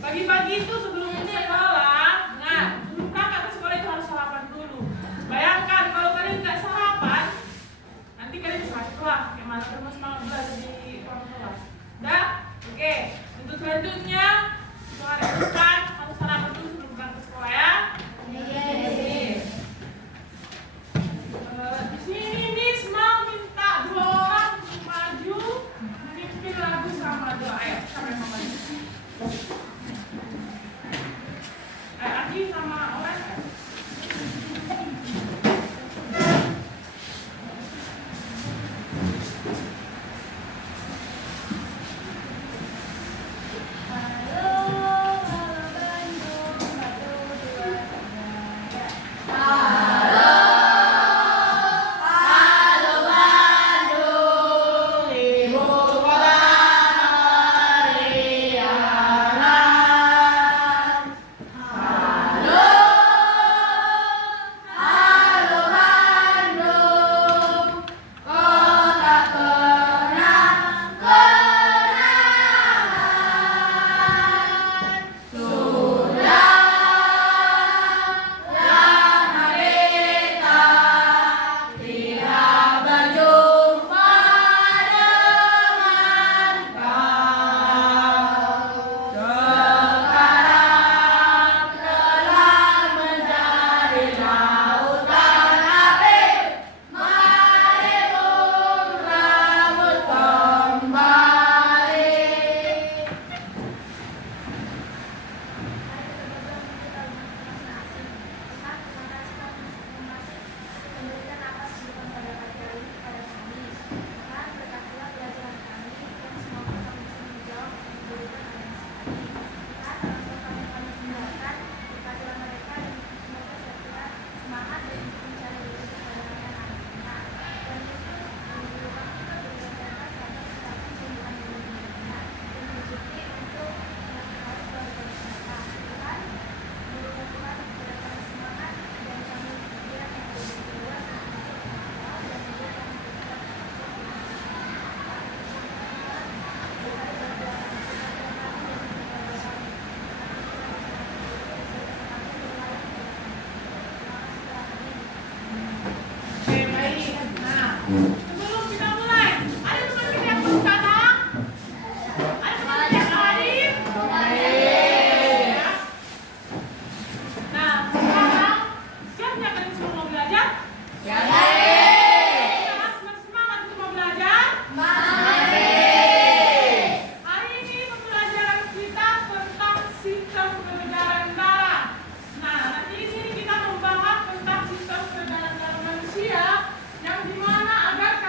Pagi-pagi itu sebelum sekolah, nah sebelum berangkat ke sekolah itu harus sarapan dulu. Bayangkan kalau kalian nggak sarapan, nanti kalian bisa sekolah. Gimana terus semangat belajar di orang tua? Dah, oke. Untuk selanjutnya, hari depan harus sarapan dulu sebelum berangkat ke sekolah ya. Di sini Miss mau minta 2 orang untuk maju memimpin lagu sama doa. Ayo, siapa yang mau maju? Aki sama orang. Sebelum kita mulai, ada teman kita yang belum datang? Ada teman kita yang hadir? Ya. Nah, sekarang siapnya kalian semua mau belajar? Ya. Masih semangat untuk mau belajar? Hari ini pembelajaran kita tentang sistem peredaran darah. Nah, nanti di sini kita membahas tentang sistem peredaran darah manusia yang dimana agar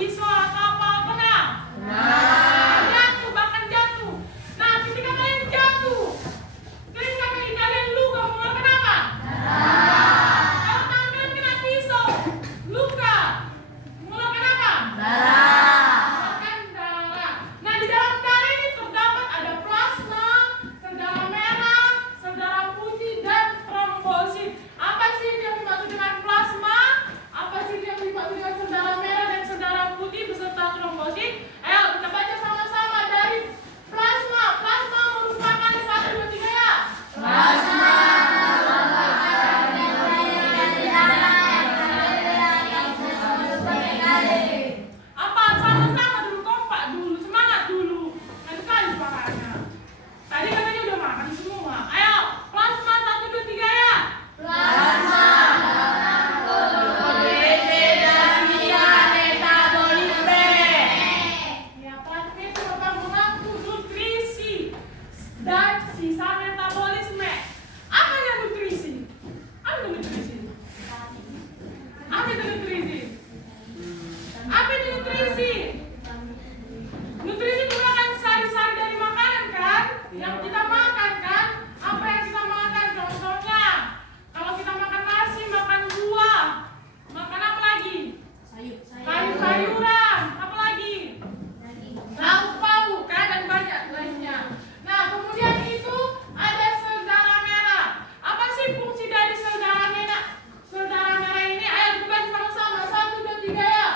pisau atau apa benar? Jatuh, bahkan jatuh. Nah, ketika kalian jatuh, ketika kalian luka, mengeluarkan apa? Kalau tangan kalian kena pisau, luka, mengeluarkan apa? Mengeluarkan darah. Nah, di dalam darah ini terdapat ada plasma, sel darah merah, sel darah putih, dan trombosit. Apa sih yang dimaksud dengan plasma? Apa sih yang dimaksud dengan sel darah merah dan sel darah putih beserta trombosit? Ayo kita baca sama-sama dari plasma. Plasma merupakan 1, 2, 3 ya. Apa sama-sama dulu, kompak dulu, semangat dulu. Nanti kali suaranya. Tadi katanya udah makan semua. Ayo, plasma 1, 2, 3 ya. Ya, plasma itu merupakan pengangkut nutrisi dan sisa metabolisme. Apa yang nutrisi? Apa itu nutrisi? Apa itu nutrisi? Apa itu nutrisi? Nutrisi itu merupakan sari-sari dari makanan kan? Yang kita makan kan? Apa yang kita makan? Contohnya, kalau kita makan nasi, makan buah, makan apa lagi? Sayur-sayuran, apa lagi? Lauk pauk kan, dan banyak lainnya. Nah, kemudian itu ada sel darah merah. Apa sih fungsi dari sel darah merah? Sel darah merah ini, ayo kita baca sama-sama. 1, 2, 3 ya.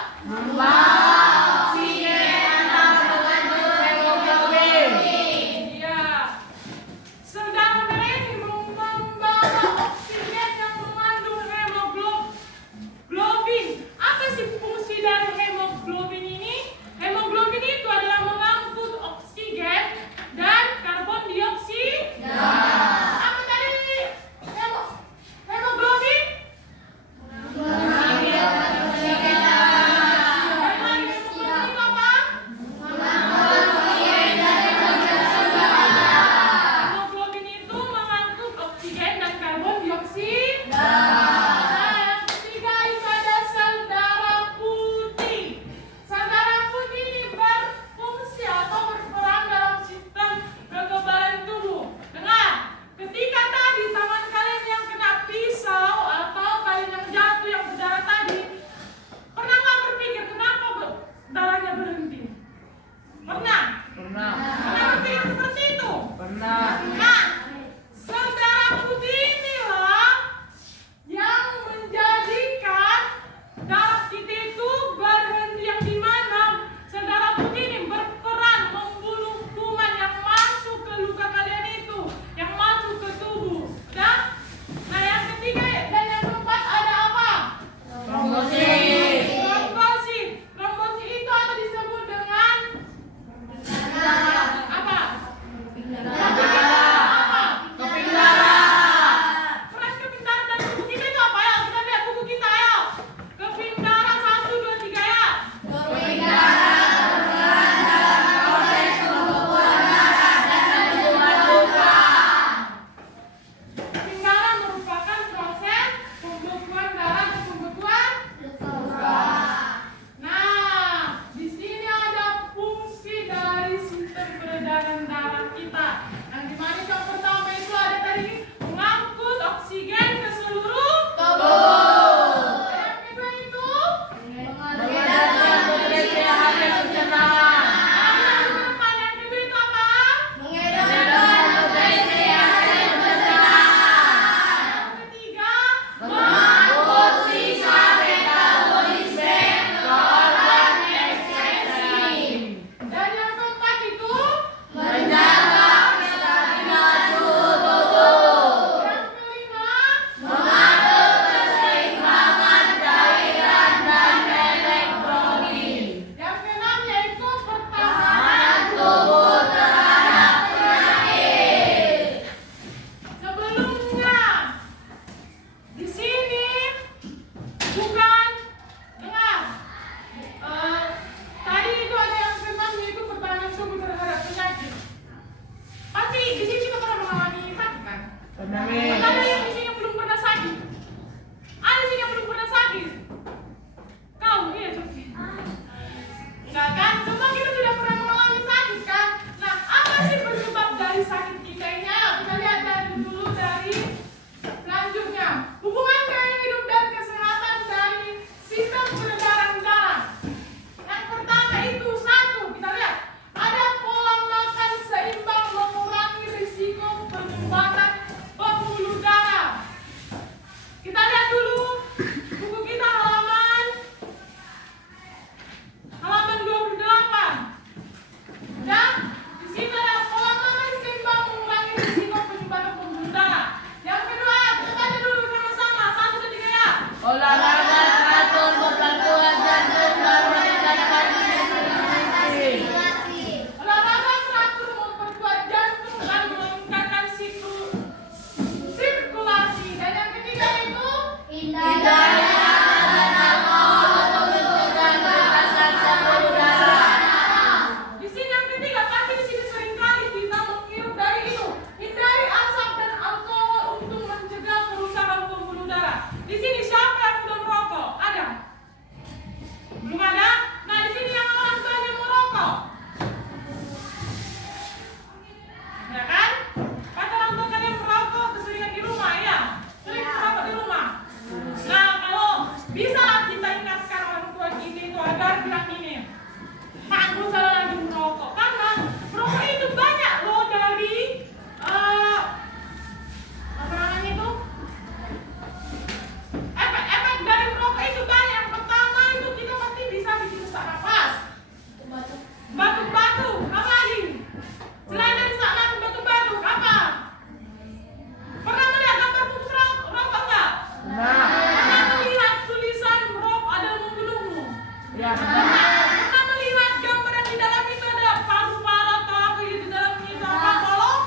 Pernah melihat gambar yang di dalam itu ada paru-paru atau apa gitu dalamnya itu apa tolong?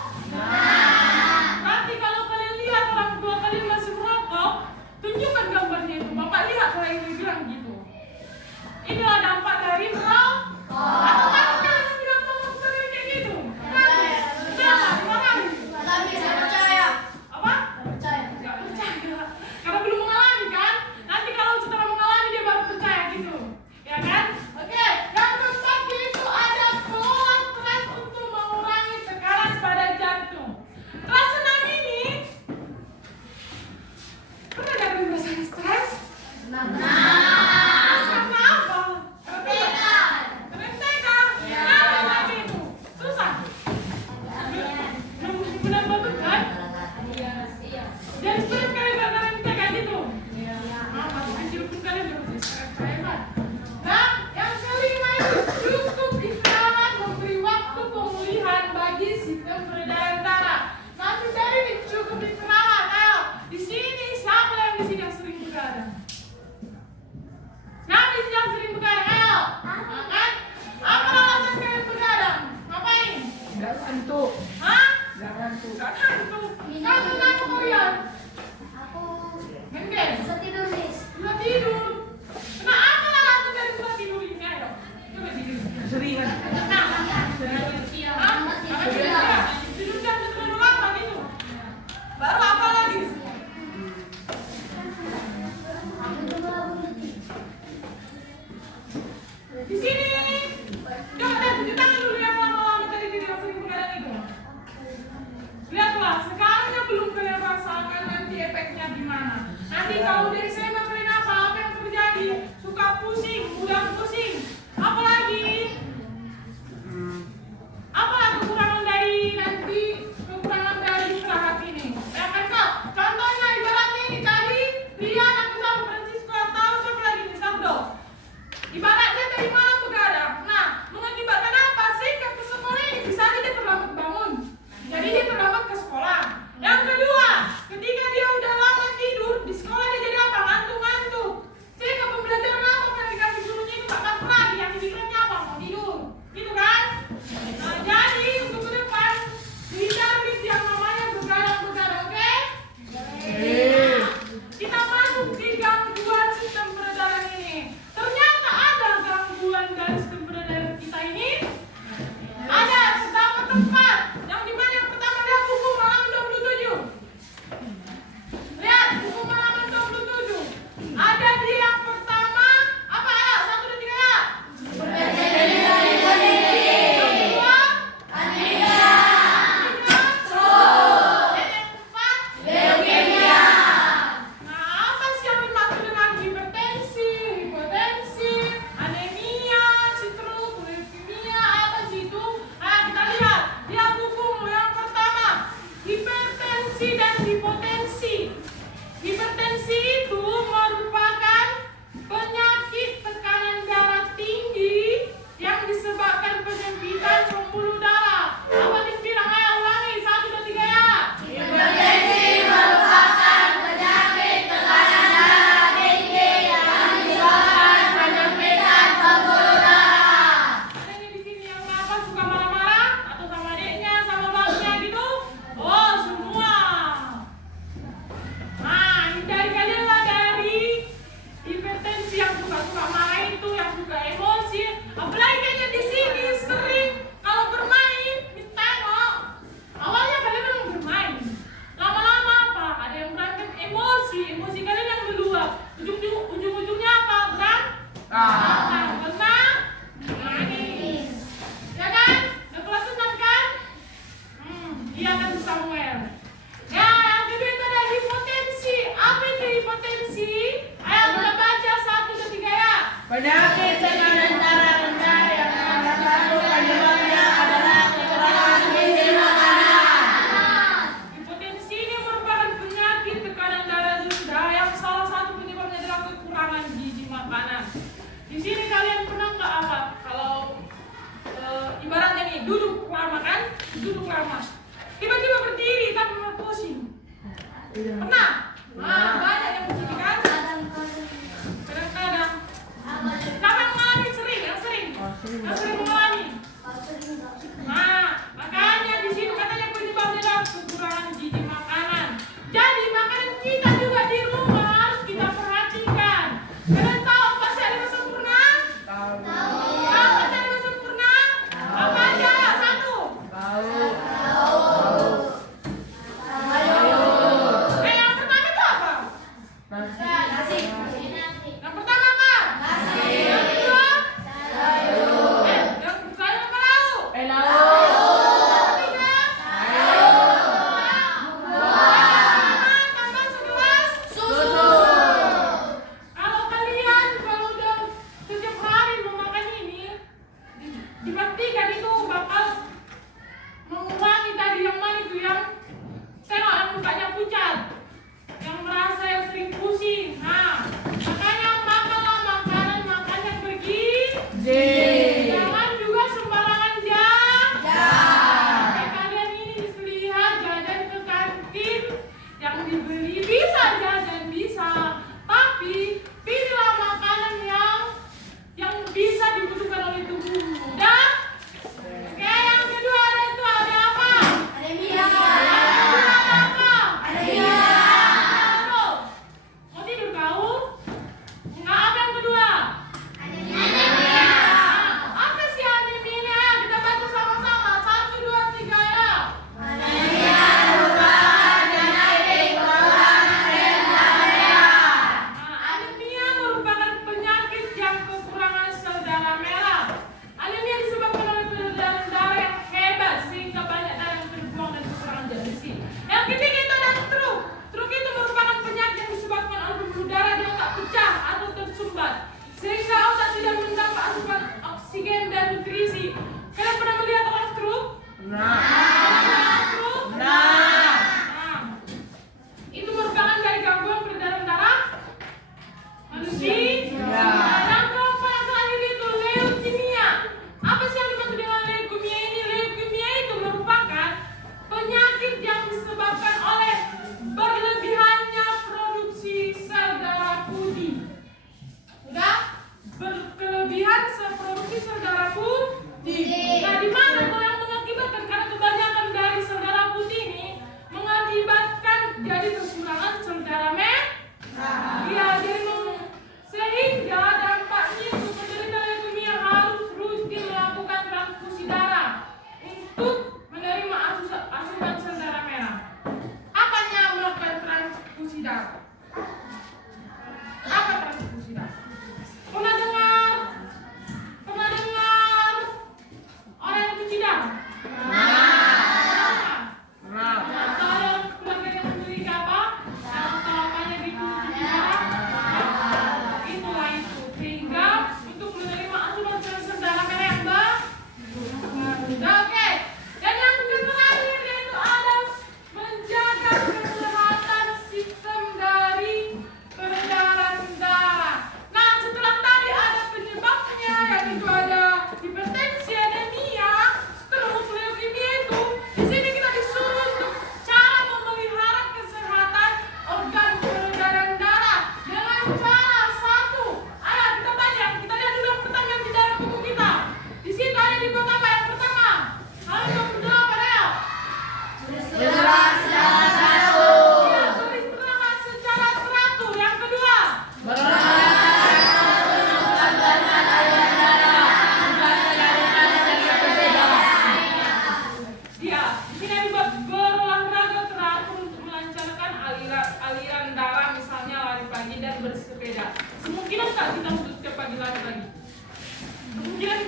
Nanti kalau kalian lihat orang tua kalian masih merokok, tunjukkan gambarnya itu. Bapak lihat kalau ibu bilang gitu. Inilah dampak dari merokok. Atau kalian bilang sama saya kayak gitu? Jangan, dimarahin. Tapi saya percaya. Apa? Percaya. Nggak percaya. Karena belum mengalami kan? Nanti kalau setelah mengalami dia baru percaya gitu. Ya kan? Oke, yang keempat itu ada pola stres untuk mengurangi tekanan pada jantung. Kelas 6 ini pernah nggak kalian merasakan stres? Stres karena apa? Rentekan. Kenapa lagi itu? Susah. Menambah beban. Jadi stres kalian karena rentekan gitu. Masih kecil pun kalian udah bisa stres hebat. Nah, yang kelima itu cukup istirahat memberi waktu pemulihan bagi sistem peredaran darah. Masih dari ini cukup istirahat. Ayo, di sini siapa yang di sini yang sering begadang? Siapa di sini yang sering begadang? Ayo, kan? Apa alasan kalian begadang? Ngapain? Nggak ngantuk. Hah? Nggak ngantuk. Gak ngantuk. Kamu kenapa kalian? Aku Main game? susah tidur, Miss. Susah tidur. Kenapa alasan kalian susah tidur ini? Ayo, coba tidur. Keseringan. Tidur jangan terlalu lama gitu. Baru apa lagi? Aku coba berhenti. Di sini. Coba deh cuci tangan dulu yang lama-lama tadi tidak sering begadang itu. Lihatlah, sekarang yang belum kalian rasakan nanti efeknya gimana. Nanti kalau di SMA kalian apa yang terjadi? Suka pusing, mudah pusing. Apalagi? Apalah kekurangan dari nanti kekurangan dari istirahat ini? Ya kan kak? Contohnya ibaratnya ini tadi Rian aku sama Francisco atau siapa lagi nih Sabdo. Ibaratnya tadi malam begadang. Nah, mengakibatkan apa? Sehingga ke sekolah ini bisa dia terlambat bangun. Jadi dia terlambat ke sekolah. Yang kedua, ketika dia udah lama tidur di sekolah dia jadi apa? Ngantuk-ngantuk. Sehingga pembelajaran apa yang dikasih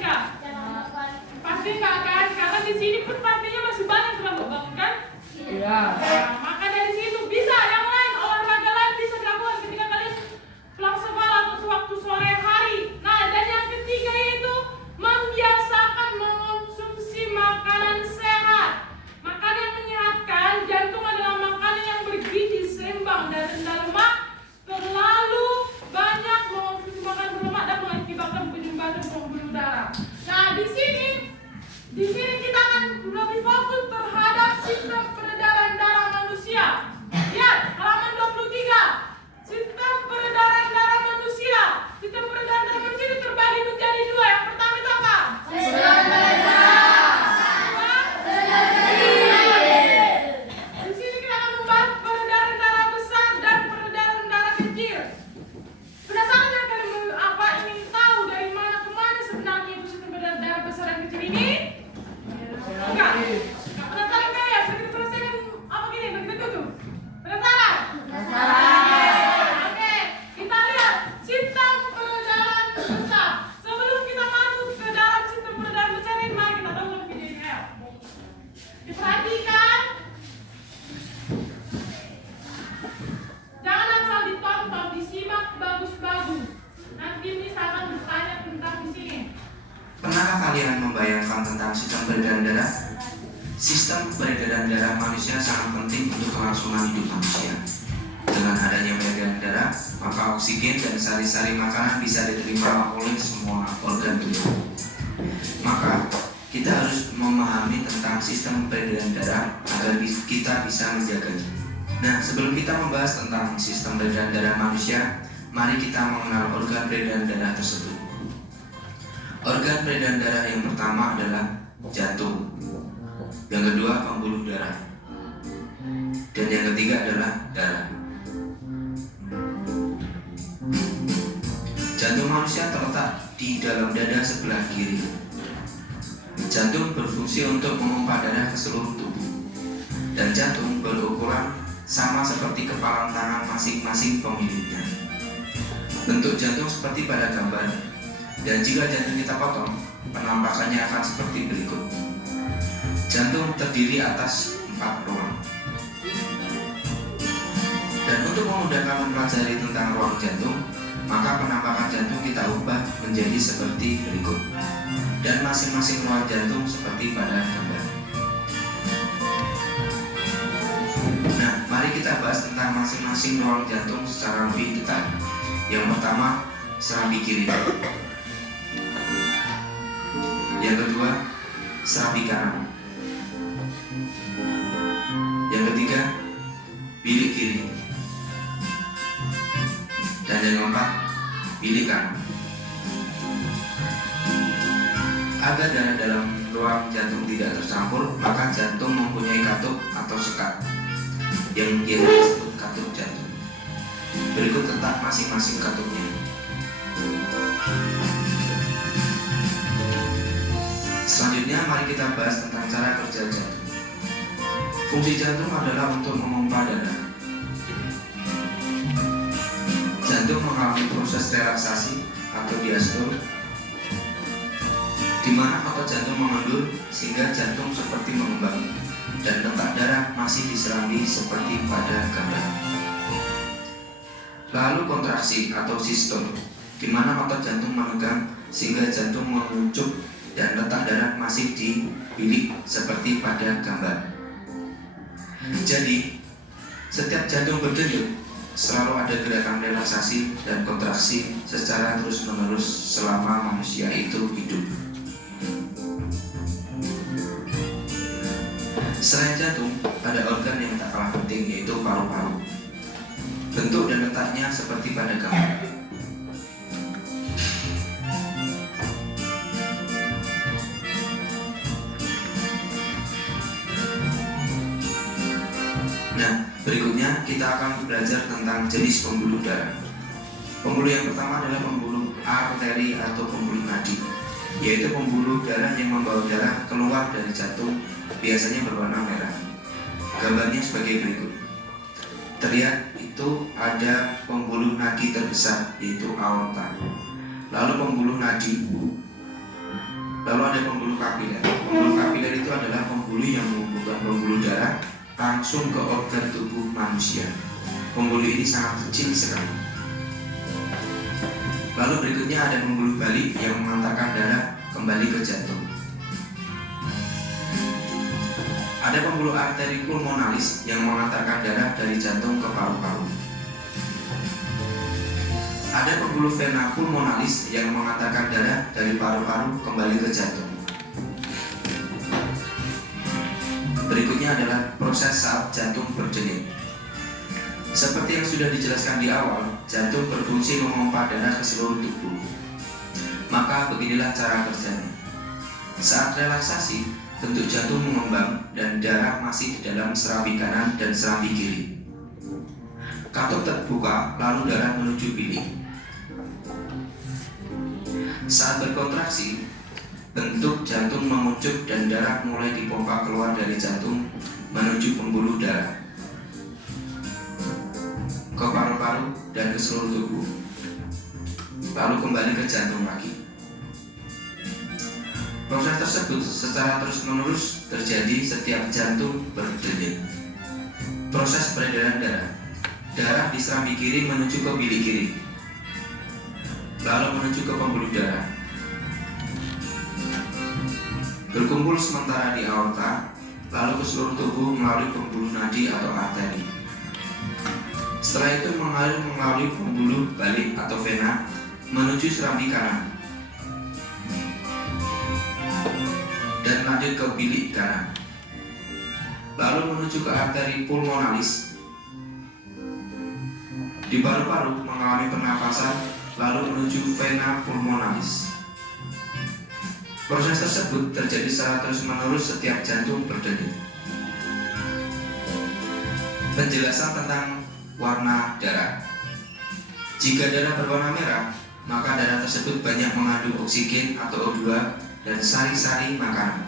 manusia? Pasti enggak kan? Karena di sini pun pastinya masih banyak kelompok bangun kan? Iya. Nah, maka dari situ bisa yang lain, olahraga lain bisa dilakukan ketika kalian pulang sekolah atau waktu sore hari. Nah, dan yang ketiga itu membiasakan mengonsumsi makanan sehat. Makanan yang menyehatkan. Jantung adalah makanan yang bergizi, seimbang dan rendah lemak. Terlalu banyak mengonsumsi makanan berlemak dan mengakibatkan penyumbatan pembuluh darah. Nah, di sini kita akan lebih fokus terhadap sistem peredaran darah manusia. Lihat halaman 23. Sistem peredaran darah manusia. Sistem peredaran darah manusia itu terbagi menjadi dua. Yang pertama itu apa? Di sini kita akan membahas peredaran darah besar dan peredaran darah kecil. Penasaran kalian apa ingin tahu dari mana ke mana sebenarnya itu sistem peredaran darah besar dan kecil ini? Enggak. Enggak penasaran kan ya? Kita selesaikan apa gini? Kita tutup. Penasaran? Oke, kita lihat sistem peredaran besar. Sebelum kita masuk ke dalam sistem peredaran besar ini, mari kita tonton video ini ya. Diperhatikan. Jangan asal ditonton, disimak bagus-bagus. Nanti Miss akan bertanya tentang di sini. Pernahkah kalian membayangkan tentang sistem peredaran darah? Sistem peredaran darah manusia sangat penting untuk kelangsungan hidup manusia. Dengan adanya peredaran darah, maka oksigen dan sari-sari makanan bisa diterima oleh semua organ tubuh. Maka, kita harus memahami tentang sistem peredaran darah agar kita bisa menjaganya. Nah, sebelum kita membahas tentang sistem peredaran darah manusia, mari kita mengenal organ peredaran darah tersebut. Organ peredaran darah yang pertama adalah jantung, yang kedua pembuluh darah, dan yang ketiga adalah darah. Jantung manusia terletak di dalam dada sebelah kiri. Jantung berfungsi untuk memompa darah ke seluruh tubuh, dan jantung berukuran sama seperti kepalan tangan masing-masing pemiliknya. Bentuk jantung seperti pada gambar. Dan jika jantung kita potong, penampakannya akan seperti berikut. Jantung terdiri atas 4 ruang. Dan untuk memudahkan mempelajari tentang ruang jantung, maka penampakan jantung kita ubah menjadi seperti berikut. Dan masing-masing ruang jantung seperti pada gambar. Nah, mari kita bahas tentang masing-masing ruang jantung secara lebih detail. Yang pertama, serambi kiri. Yang kedua, serambi kanan. Yang ketiga, bilik kiri. Dan yang keempat, bilik kanan. Agar darah dalam ruang jantung tidak tercampur, maka jantung mempunyai katup atau sekat yang biasa disebut katup jantung. Berikut letak masing-masing katupnya. Selanjutnya mari kita bahas tentang cara kerja jantung. Fungsi jantung adalah untuk memompa darah. Jantung mengalami proses relaksasi atau diastole, di mana otot jantung mengendur sehingga jantung seperti mengembang dan letak darah masih di serambi seperti pada gambar. Lalu kontraksi atau sistole, di mana otot jantung menegang sehingga jantung menguncup dan letak darah masih di bilik seperti pada gambar. Jadi, setiap jantung berdenyut selalu ada gerakan relaksasi dan kontraksi secara terus-menerus selama manusia itu hidup. Selain jantung, ada organ yang tak kalah penting, yaitu paru-paru. Bentuk dan letaknya seperti pada gambar. Nah, berikutnya kita akan belajar tentang jenis pembuluh darah. Pembuluh yang pertama adalah pembuluh arteri atau pembuluh nadi, yaitu pembuluh darah yang membawa darah keluar dari jantung, biasanya berwarna merah. Gambarnya sebagai berikut. Terlihat itu ada pembuluh nadi terbesar, yaitu aorta. Lalu pembuluh nadi kapiler. Pembuluh kapiler itu adalah pembuluh yang menghubungkan pembuluh darah langsung ke organ tubuh manusia. Pembuluh ini sangat kecil sekali. Lalu berikutnya ada pembuluh balik yang mengantarkan darah kembali ke jantung. Ada pembuluh arteri pulmonalis yang mengantarkan darah dari jantung ke paru-paru. Ada pembuluh vena pulmonalis yang mengantarkan darah dari paru-paru kembali ke jantung. Berikutnya adalah proses saat jantung berdenyut. Seperti yang sudah dijelaskan di awal, jantung berfungsi memompa darah ke seluruh tubuh. Maka beginilah cara kerjanya. Saat relaksasi, bentuk jantung mengembang dan darah masih di dalam serambi kanan dan serambi kiri. Katup terbuka, lalu darah menuju bilik. Saat berkontraksi, bentuk jantung mengucuk dan darah mulai dipompa keluar dari jantung menuju pembuluh darah, ke paru-paru dan ke seluruh tubuh, lalu kembali ke jantung lagi. Proses tersebut secara terus-menerus terjadi setiap jantung berdenyut. Proses peredaran darah. Darah di serambi kiri menuju ke bilik kiri, lalu menuju ke pembuluh darah. Berkumpul sementara di aorta, lalu ke seluruh tubuh melalui pembuluh nadi atau arteri. Setelah itu mengalir melalui pembuluh balik atau vena menuju serambi kanan dan lanjut ke bilik kanan, lalu menuju ke arteri pulmonalis. Di paru-paru mengalami pernapasan, lalu menuju vena pulmonalis. Proses tersebut terjadi secara terus-menerus setiap jantung berdenyut. Penjelasan tentang warna darah. Jika darah berwarna merah, maka darah tersebut banyak mengandung oksigen atau O2 dan sari-sari makanan.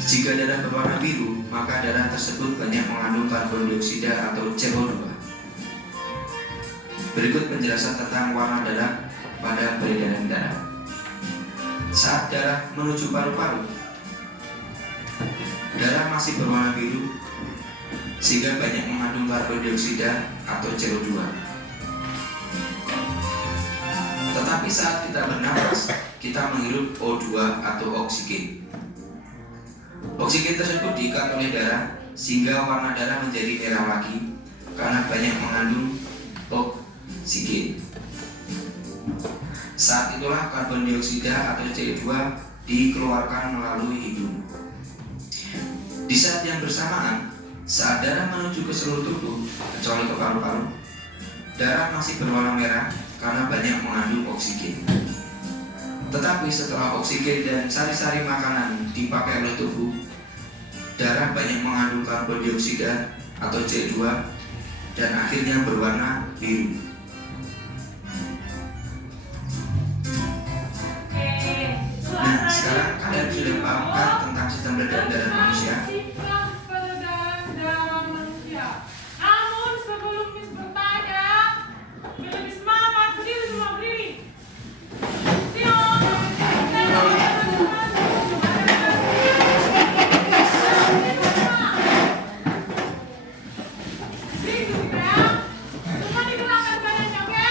Jika darah berwarna biru, maka darah tersebut banyak mengandung karbon dioksida atau CO2. Berikut penjelasan tentang warna darah pada peredaran darah. Saat darah menuju paru-paru, darah masih berwarna biru sehingga banyak mengandung karbon dioksida atau CO2. Tetapi saat kita bernapas, kita menghirup O2 atau oksigen. Oksigen tersebut diikat oleh darah sehingga warna darah menjadi merah lagi karena banyak mengandung oksigen. Saat itulah karbon dioksida atau CO2 dikeluarkan melalui hidung. Di saat yang bersamaan, saat darah menuju ke seluruh tubuh, kecuali ke paru-paru, darah masih berwarna merah karena banyak mengandung oksigen. Tetapi setelah oksigen dan sari-sari makanan dipakai oleh tubuh, darah banyak mengandung karbon dioksida atau CO2 dan akhirnya berwarna biru. Nah, sekarang kalian sudah paham kan tentang sistem peredaran darah manusia? Sistem peredaran darah manusia. Namun sebelum Miss bertanya, biar lebih semangat, berdiri semua berdiri. Siap. Semua digerakkan badannya, oke?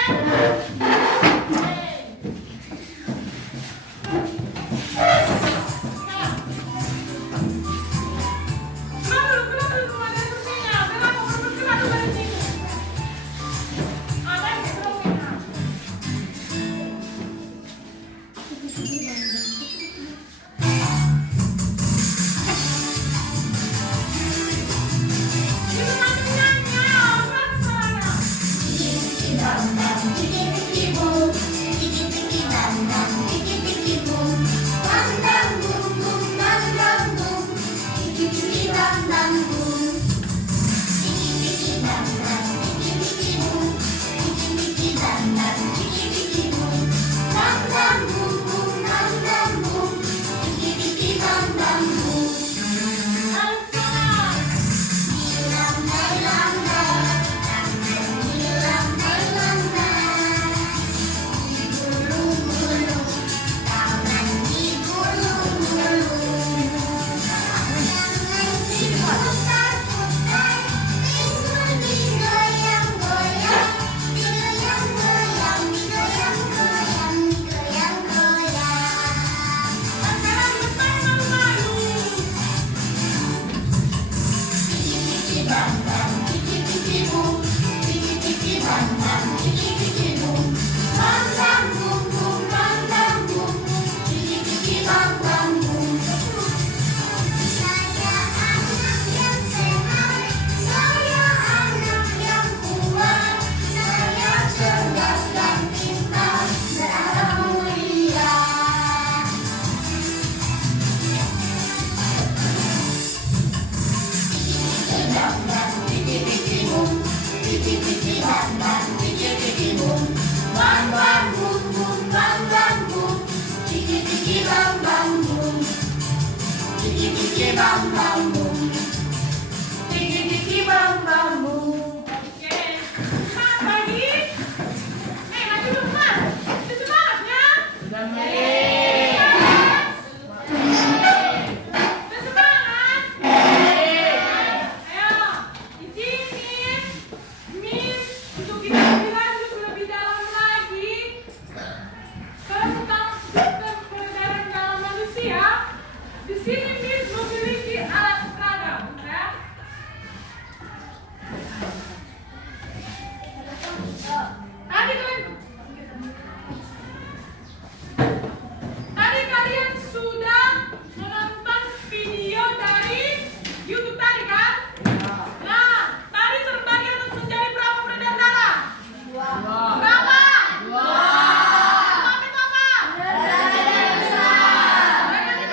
Dang dang boom boom dang dang tiki bam bam boom. Tiki tiki bam bam boom. Oke, selamat pagi. Maju dulu, Mas. Itu semangatnya. Semangat. Ayo, izinin Miss untuk kita lebih lanjut lebih dalam lagi tentang sistem peredaran dalam manusia. Di sini Miss memiliki alat peraga, ya. Tadi kalian sudah menonton video dari YouTube tadi kan? Nah, tadi terbagi untuk menjadi berapa peredaran darah? Berapa? Berapa? Banyak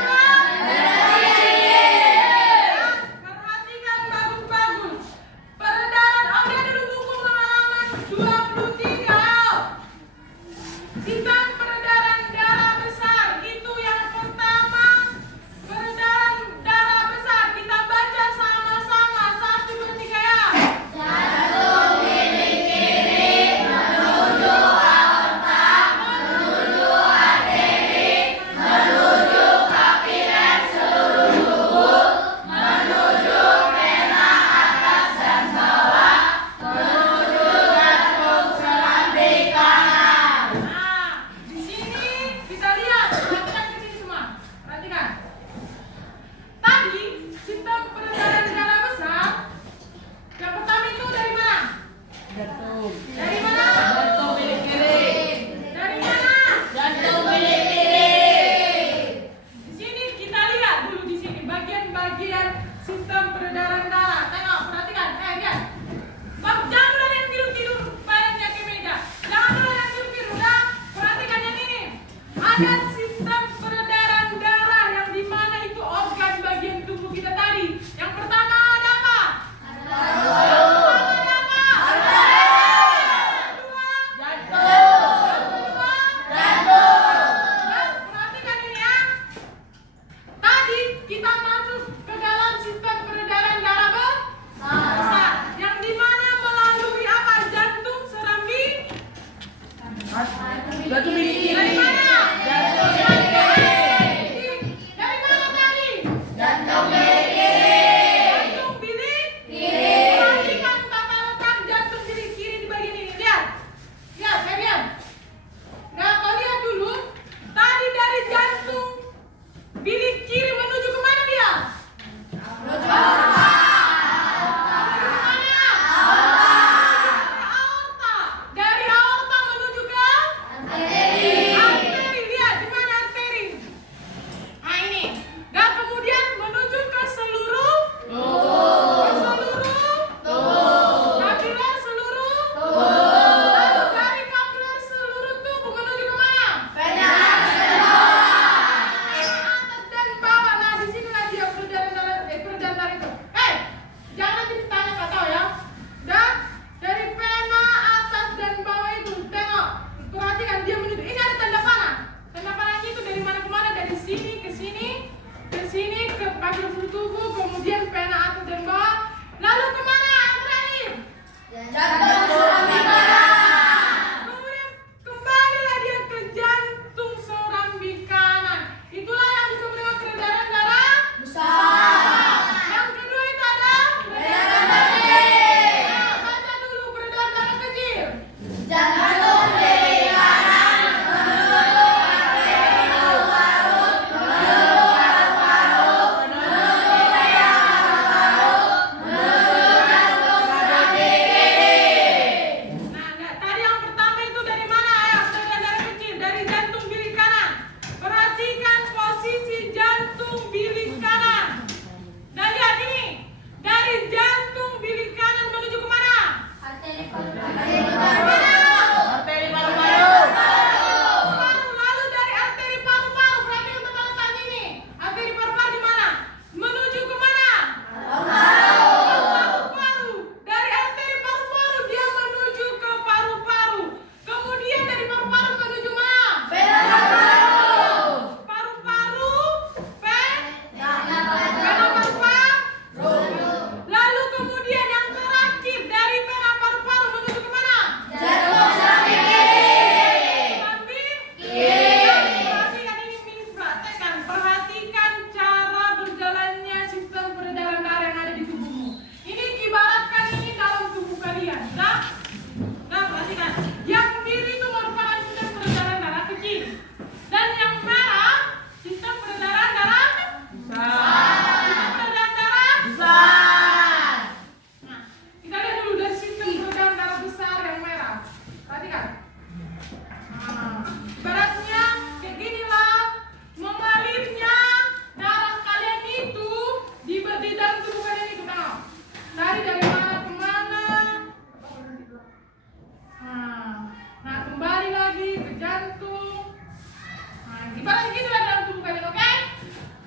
Ibaratnya gitu lah dalam tubuh kalian, oke?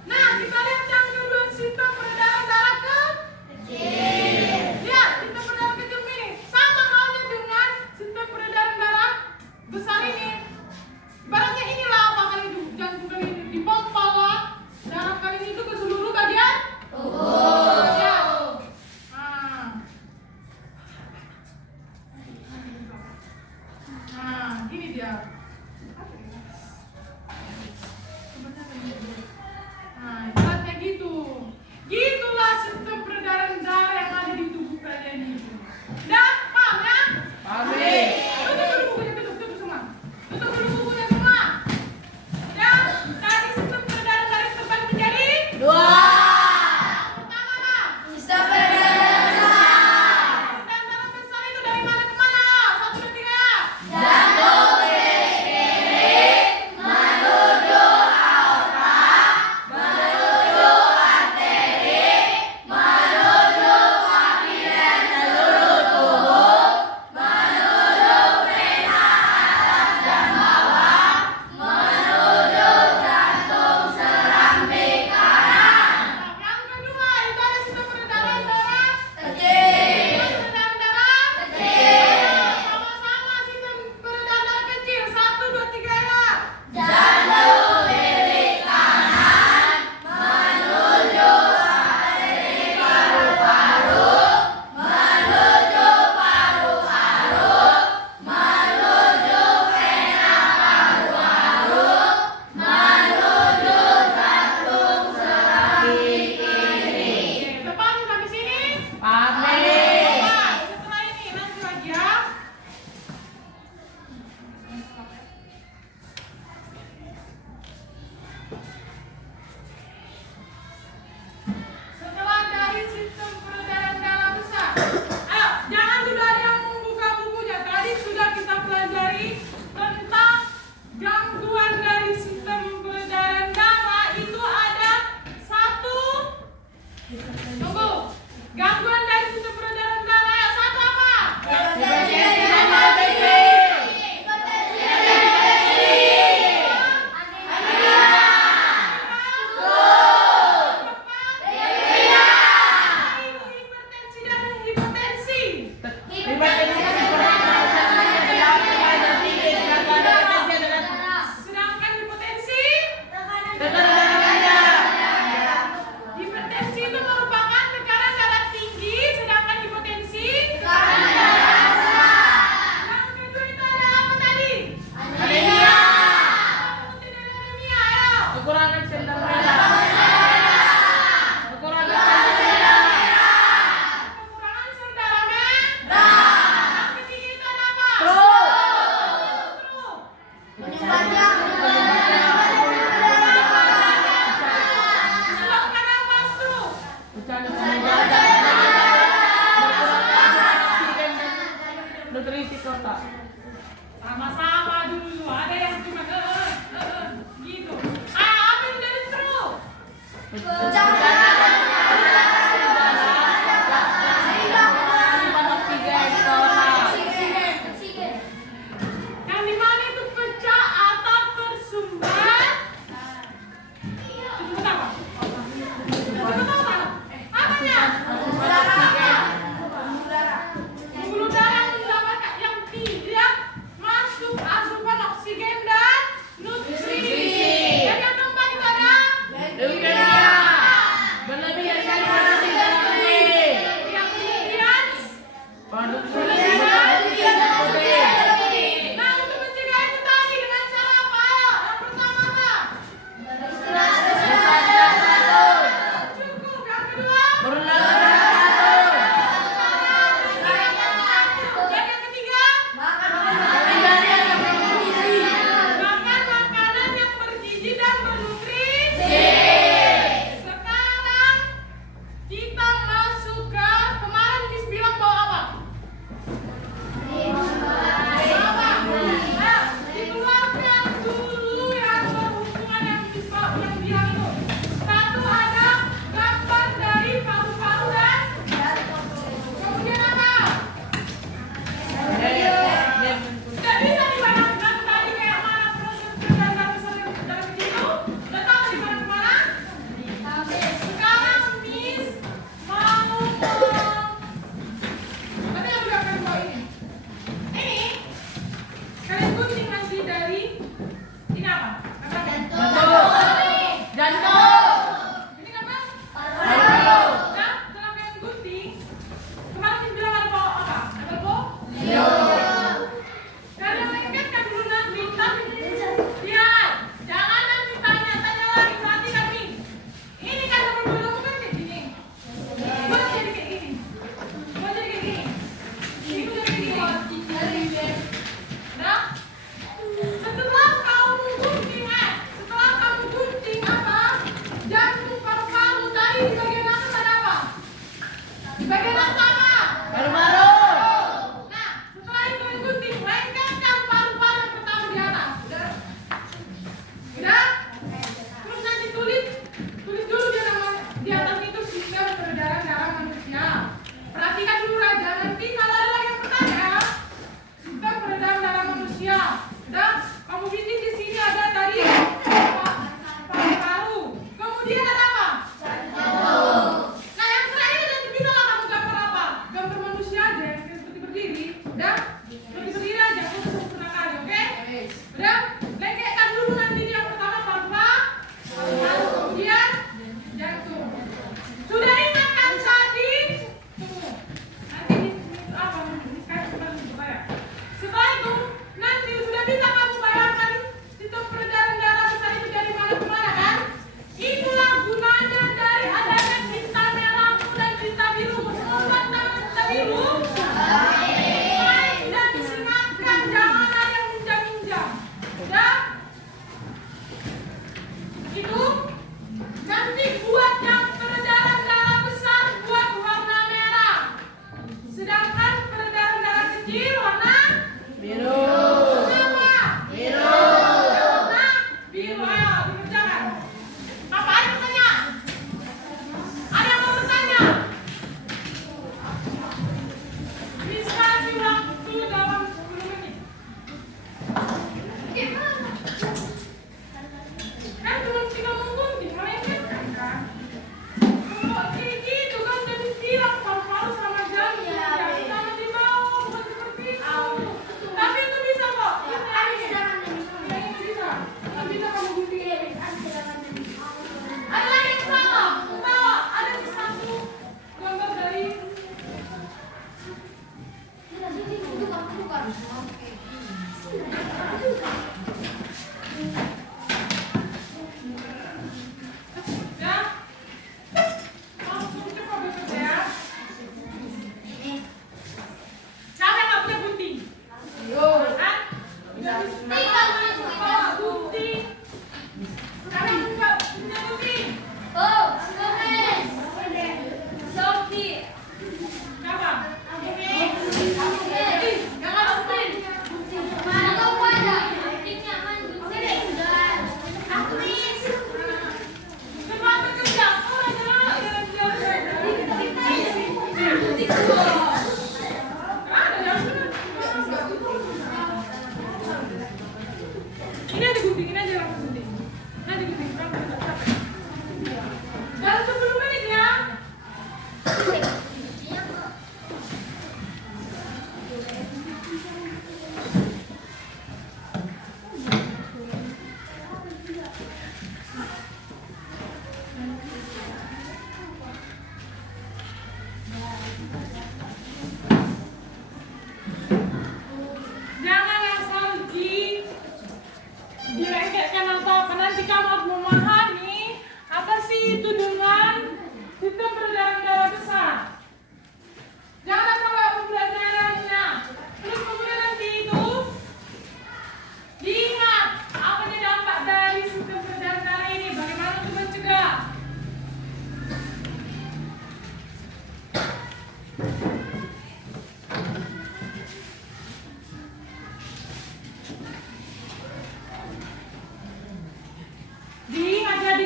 Nah, kita lihat yang kedua, sistem peredaran darah kecil. Lihat, sistem peredaran kecil ini sama halnya dengan sistem peredaran darah besar ini. Ibaratnya inilah apa kalian itu, jantung kalian itu dipompa lah darah kalian itu ke seluruh bagian tubuh. Ya. Nah, gini dia. Nah, ibaratnya gitu. Gitulah sistem peredaran darah yang ada di tubuh kalian itu. Udah, paham ya? Paham. Tutup dulu bukunya, tutup semua. Tutup dulu bukunya semua. Ya, tadi sistem peredaran darah terbagi menjadi 2. pertama apa? Sistem peredaran darah. Dan darah besar itu dari mana ke mana? 1, 2, 3. Jantung kiri menuju aorta, menuju arteri, menuju kapiller seluruh tubuh, menuju vena atas dan bawah, menuju jantung serambi kanan. Yang kedua, itu ada sistem peredaran darah Kecil. peredaran darah Kecil. sama-sama sistem peredaran darah kecil. 1, 2, 3 ya. Jantung kiri kanan menuju arteri paru-paru, menuju paru-paru, menuju vena paru-paru, menuju jantung serambi kiri. Depan sampai sini. Paham. Nah, setelah ini lanjut lagi ya. Setelah dari sistem peredaran darah besar, ayo jangan sudah ada yang membuka bukunya. Tadi sudah kita pelajari tentang gangguan dari sistem peredaran darah. Itu ada 1. Tunggu. Gangguan dari sistem peredaran darah yang 1 apa? Hipertensi dan hipotensi. Sedangkan hipotensi, hipertensi itu merupakan tekanan darah tinggi, sedangkan hipotensi yang kedua itu ada apa tadi? Anemia. Ayo. Kekurangan sel darah. Kekurangan sel darah merah. Yang ketiga itu ada apa? Stroke. Menyumbatnya Stroke karena apa stroke? Nutrisi kota. Sama-sama dulu. Ada yang cuma gitu. Apa yang dari stroke? Yang dimana itu pecah atau tersumbat? Itu apa? Itu apa? Apanya? Pembuluh darah yang mendapatkan yang tidak masuk asupan oksigen dan nutrisi. Dan yang keempat itu ada leukemia.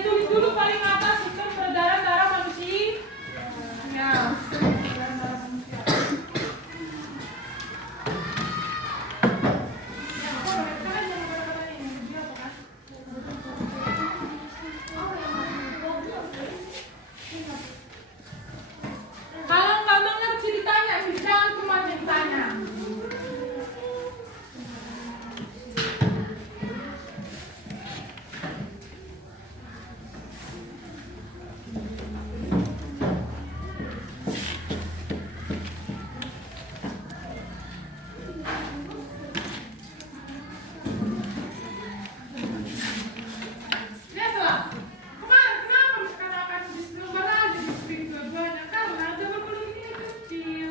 ditulis dulu paling atas sistem peredaran darah manusia. Ya. Kalau nggak mengerti ditanya, jangan cuma ditanya. Lihatlah, kemarin kenapa bisa katakan bis nomor aja di spring dua-duanya? Karena double volume ini kecil,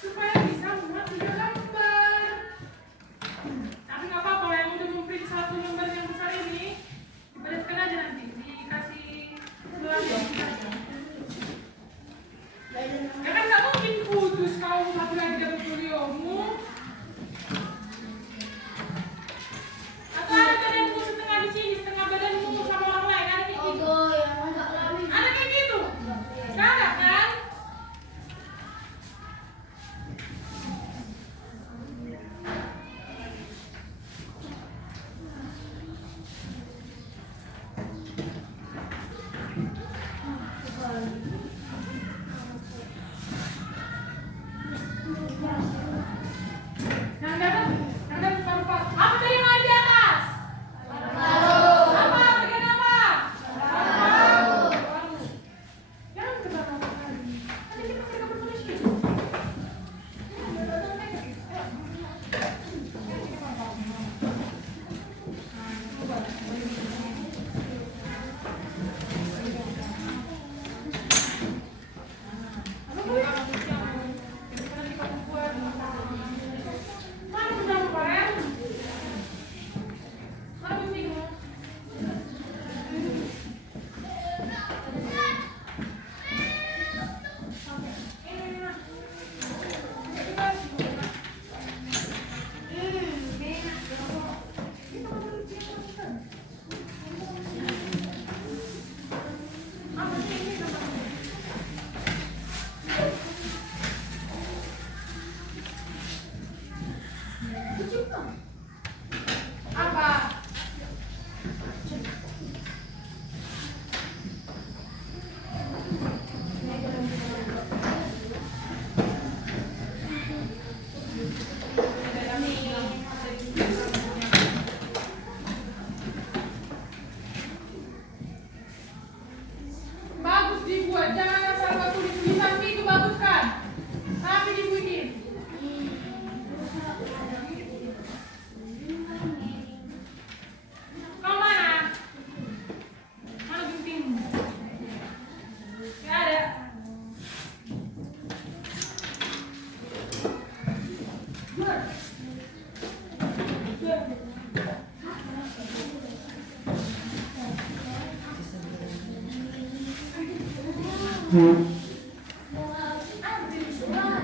supaya bisa muat 3 gambar. Tapi nggak apa-apa, yang udah memprint 1 lembar yang besar ini, dibalikkan aja nanti, dikasih 2 aja. Ya kan nggak mungkin putus kau satu lagi double volume. Atau ada badanmu setengah di sini, setengah badanmu sama orang lain, ada kayak gitu. Ada kayak gitu? Nggak ada kan? Yang dapat paru-paru. Apa tadi yang ada di atas? Apa? Bagian apa? Paru-paru. Jangan kebakar sekali. Nanti kita mereka bertulis gitu. Mana benang kemarin? Mana guntingmu? Apa? Bagus dibuat, jangan asal buat tulis-tulisan itu, bagus kan? Tapi dibuatin. Kau mana? Mana guntingmu? Gak ada.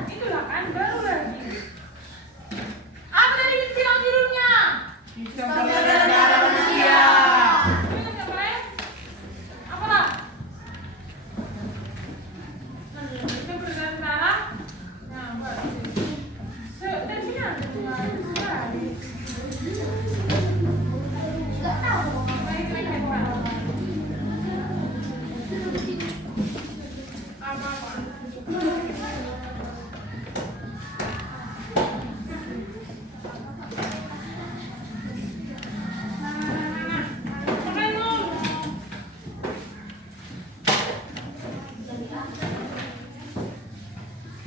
Itulah kan baru lagi. Apa tadi bilang judulnya? Sistem peredaran darah manusia. Ini nggak boleh? Apalah? Sistem peredaran darah. Nah, buat. Dari sini ada cuma sekali. Baik, baik, baik, Pak. Apa-apa?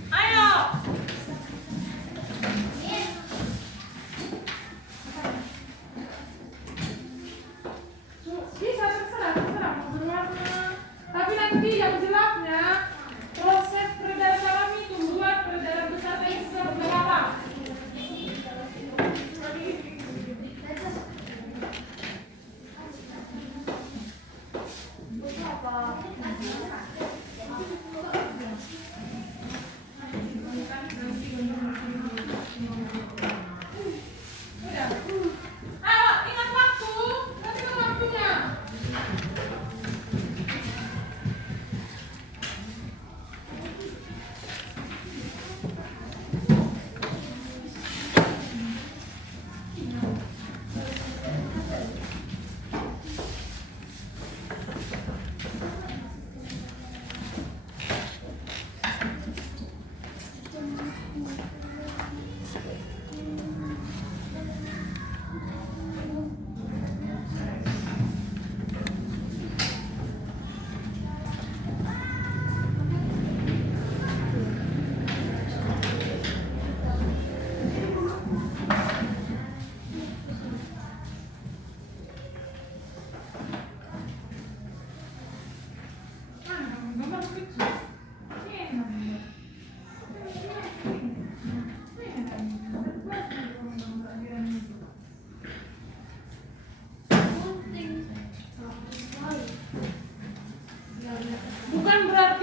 Ayo. Bisa terserah mau berwarna. Tapi nanti yang jelasnya proses peredaran dalam itu buat peredaran besar tadi seperti apa? Udah. Ayo, ingat waktu. Nanti kan waktunya.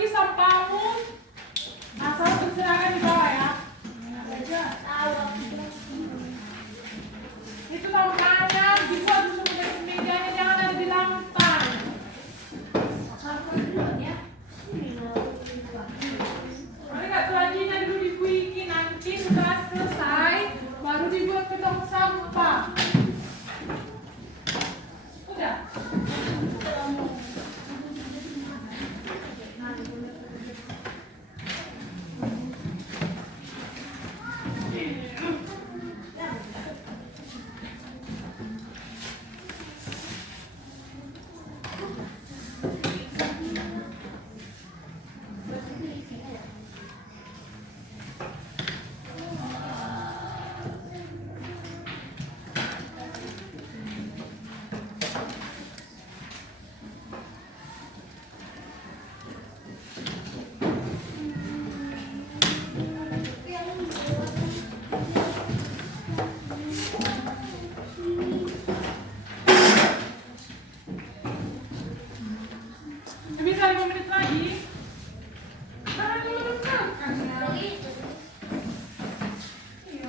lagi sampahmu. Asal berserakan di bawah ya. Itu sampahnya dibuat untuk menjadi mejanya, jangan ada di lantai. Mari kak tuajinya dulu dibuiki, nanti setelah selesai baru dibuat ke tong sampah. Udah. Bisa 5 menit lagi. Karena dulu dekat kan ya.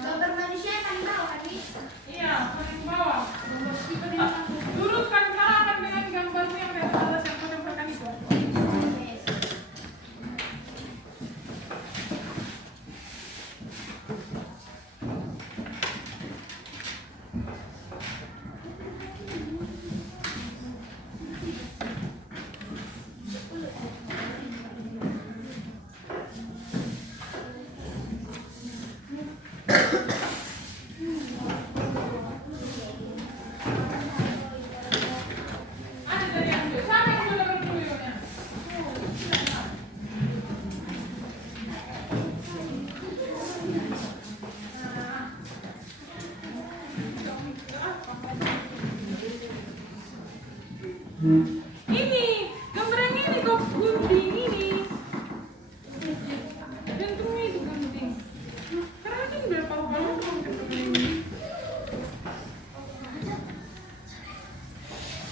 Gambar manusia kan tahu kan bisa. Iya, paling bawah. Dulu kan karakan dengan gambarmu yang di atas yang kau tempelkan itu. Ada dari yang itu. Siapa yang sudah berkuyunya? Ini, gambar yang ini kok gunting ini. Gantungnya itu gunting. Karena kan udah paru-paru ini.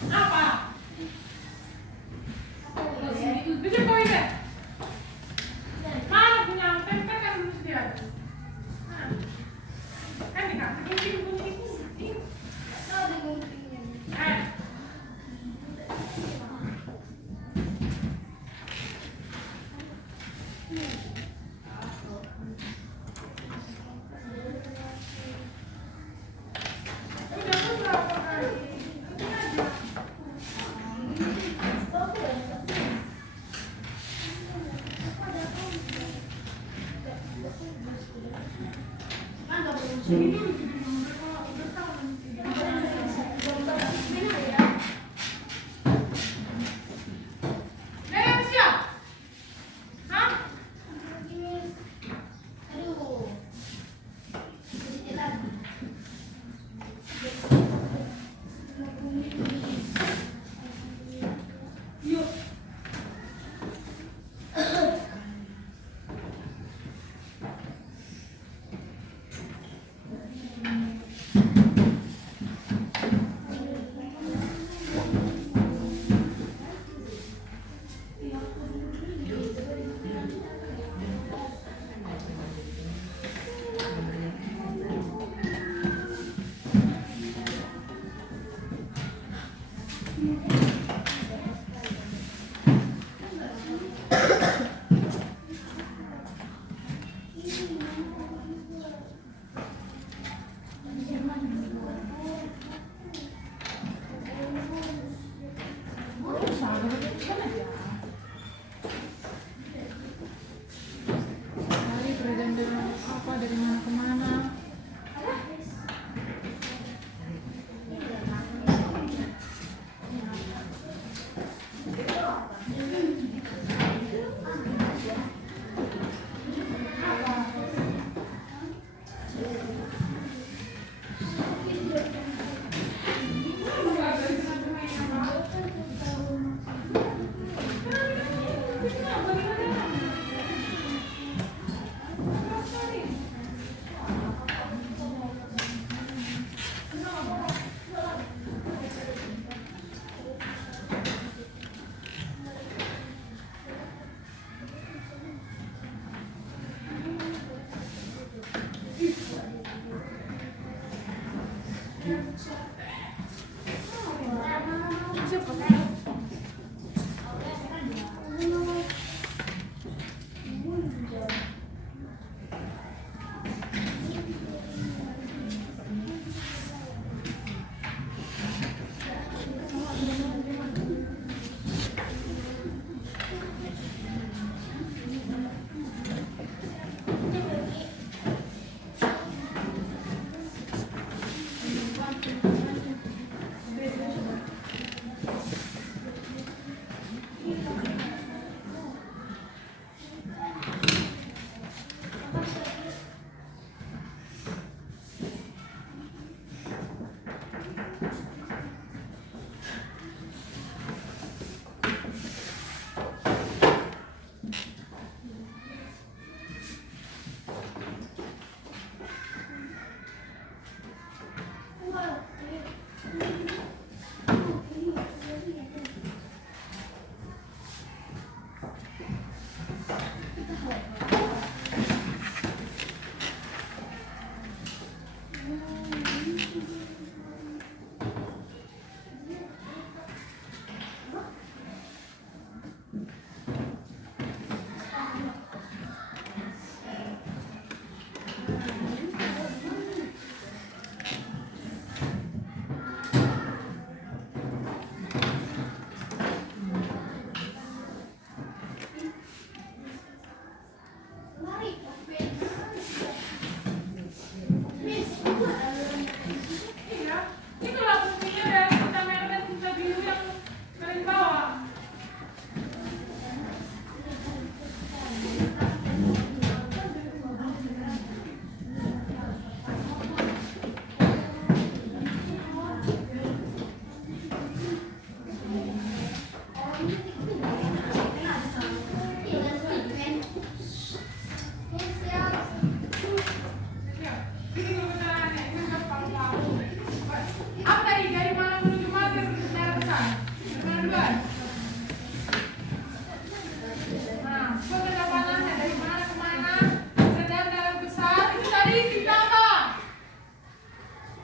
Apa? Bisa kau ini? Mana punya tempe kan belum sedia. Nah, kan di kaki ini gunting. Tahu di guntingnya. Udah berapa kali? Nanti aja. Ini dulu jadi nomor udah tahu nanti. Yang siap? Hah? Aduh. Sedikit lagi. Yuk. Dari perjalanan apa dari mana ke mana? Iya, itulah fungsinya dari tinta merah dan tinta biru yang kalian bawa. Ini kebenarannya, ini kan paru-paru. Apa dari mana menuju mana secara besar? Dari mana duluan? Nah, coba panahnya dari mana ke mana? Peredaran darah besar itu tadi tinta apa?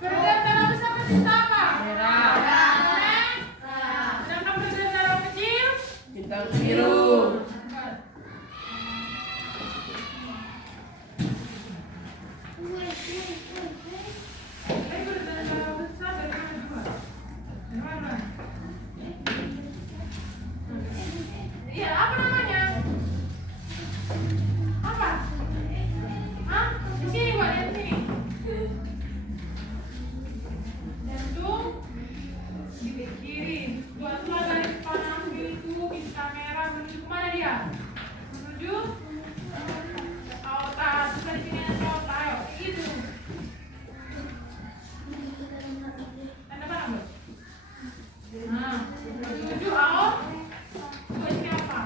Peredaran darah besar itu tinta apa? Merah. Sedangkan peredaran darah kecil? Tinta biru. Dari peredaran darah besar dari mana duluan? Dari mana? Iya, apa namanya? Apa? Hah? Di sini, Mbak, lihat sini. Jantung di kiri. Dua dari panah itu tinta merah menuju kemana dia? Menuju aorta. Terus dari sini ada aorta. Ayo, itu. Tanda mana, Mbak? Nah, menuju aorta. Terus ini apa?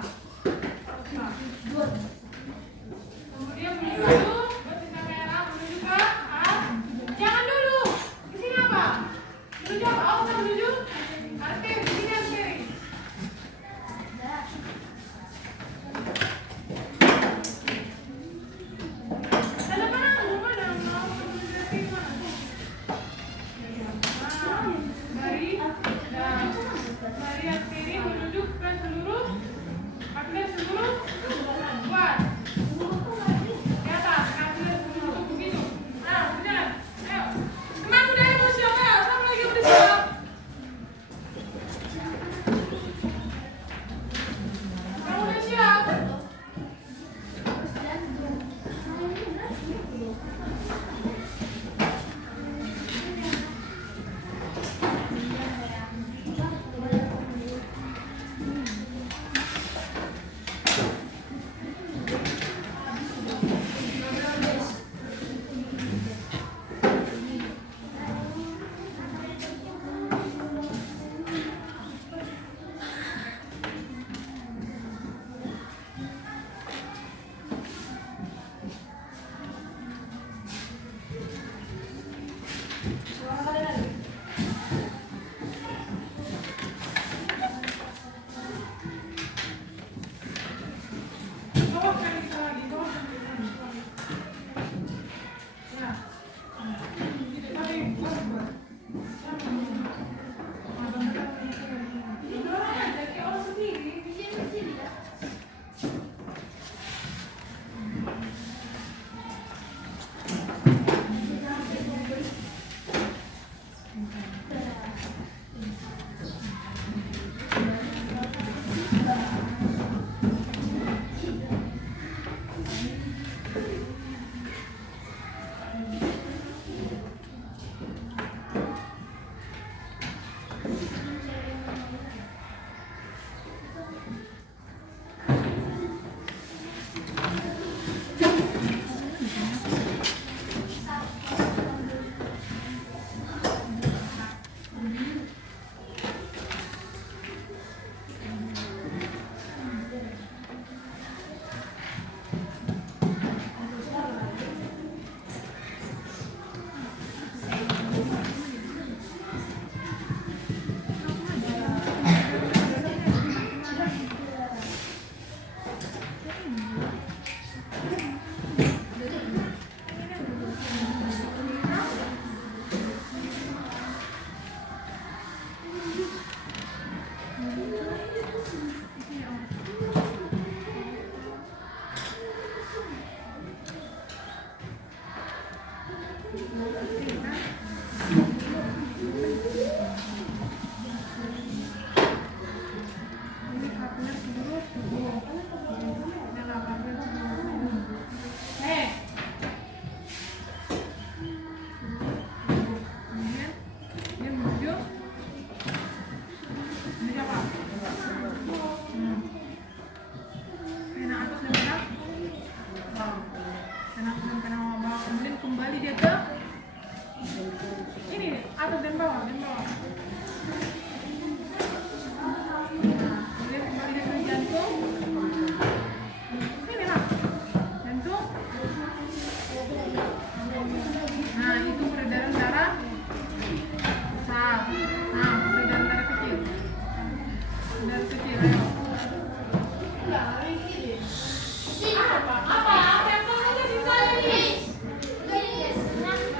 Apa yang kamu udah bisa ini?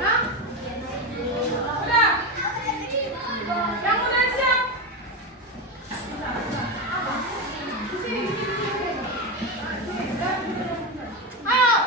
Hah? Udah? Yang udah siap? Ayo.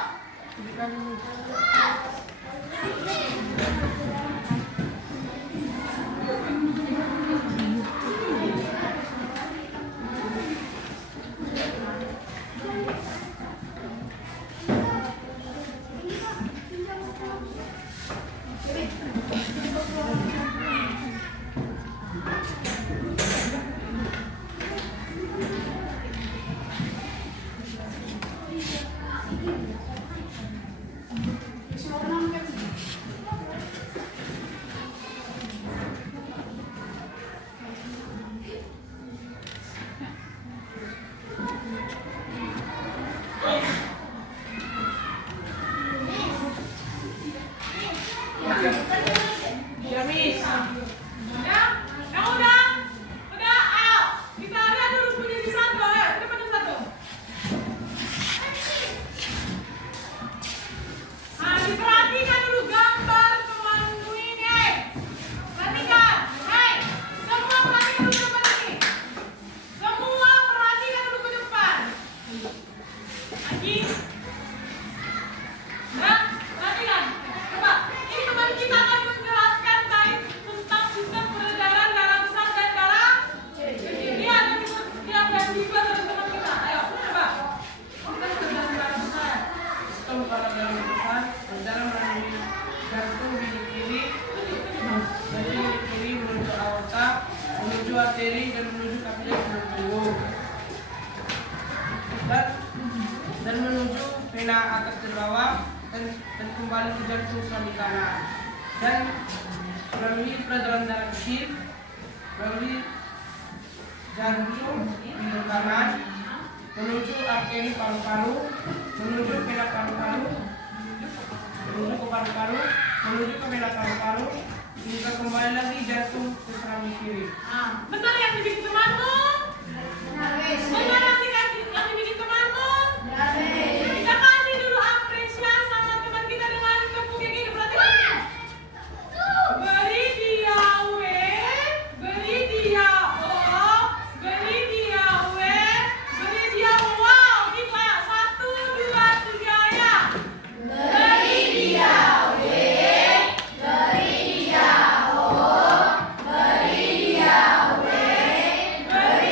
Ya, Miss. Udah? Yang udah? Udah, ayo. Kita lihat dulu posisi satu. Ayo, kita pada satu. Nah, diperhatikan dulu gambar pemandu ini. Perhatikan. Hei, semua perhatikan dulu ke depan ini. Semua perhatikan dulu ke depan. Lagi. Nah, perhatikan. Coba, ini teman kita akan menjelaskan tentang sistem peredaran darah besar dan darah kecil. Lihat dia juga dari teman kita. Ayo, coba. Kita peredaran darah besar. Sistem peredaran besar berjalan melalui jantung bilik kiri, dari bilik kiri menuju aorta, menuju arteri dan menuju kapiler jantung. Dan menuju vena atas dan bawah dan kembali ke jantung selanjutnya. Dan melalui peredaran darah kecil, melalui jantung bilik kanan, menuju arteri paru-paru, menuju vena paru-paru, menuju ke paru-paru, menuju ke vena paru-paru, hingga kembali lagi jantung ke serangan kiri. Nah, benar yang dibikin temanmu? Benar yang dibikin temanmu? Kita kasih dulu apresiasi sama teman kita dengan tepuk yang ini. Perhatikan. Beri dia W, beri dia O, beri dia W, beri dia wow. Kita 1, 2, 3 ya. Beri dia W, beri dia O, beri dia W, beri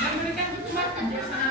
dan berikan hikmat kebijaksanaan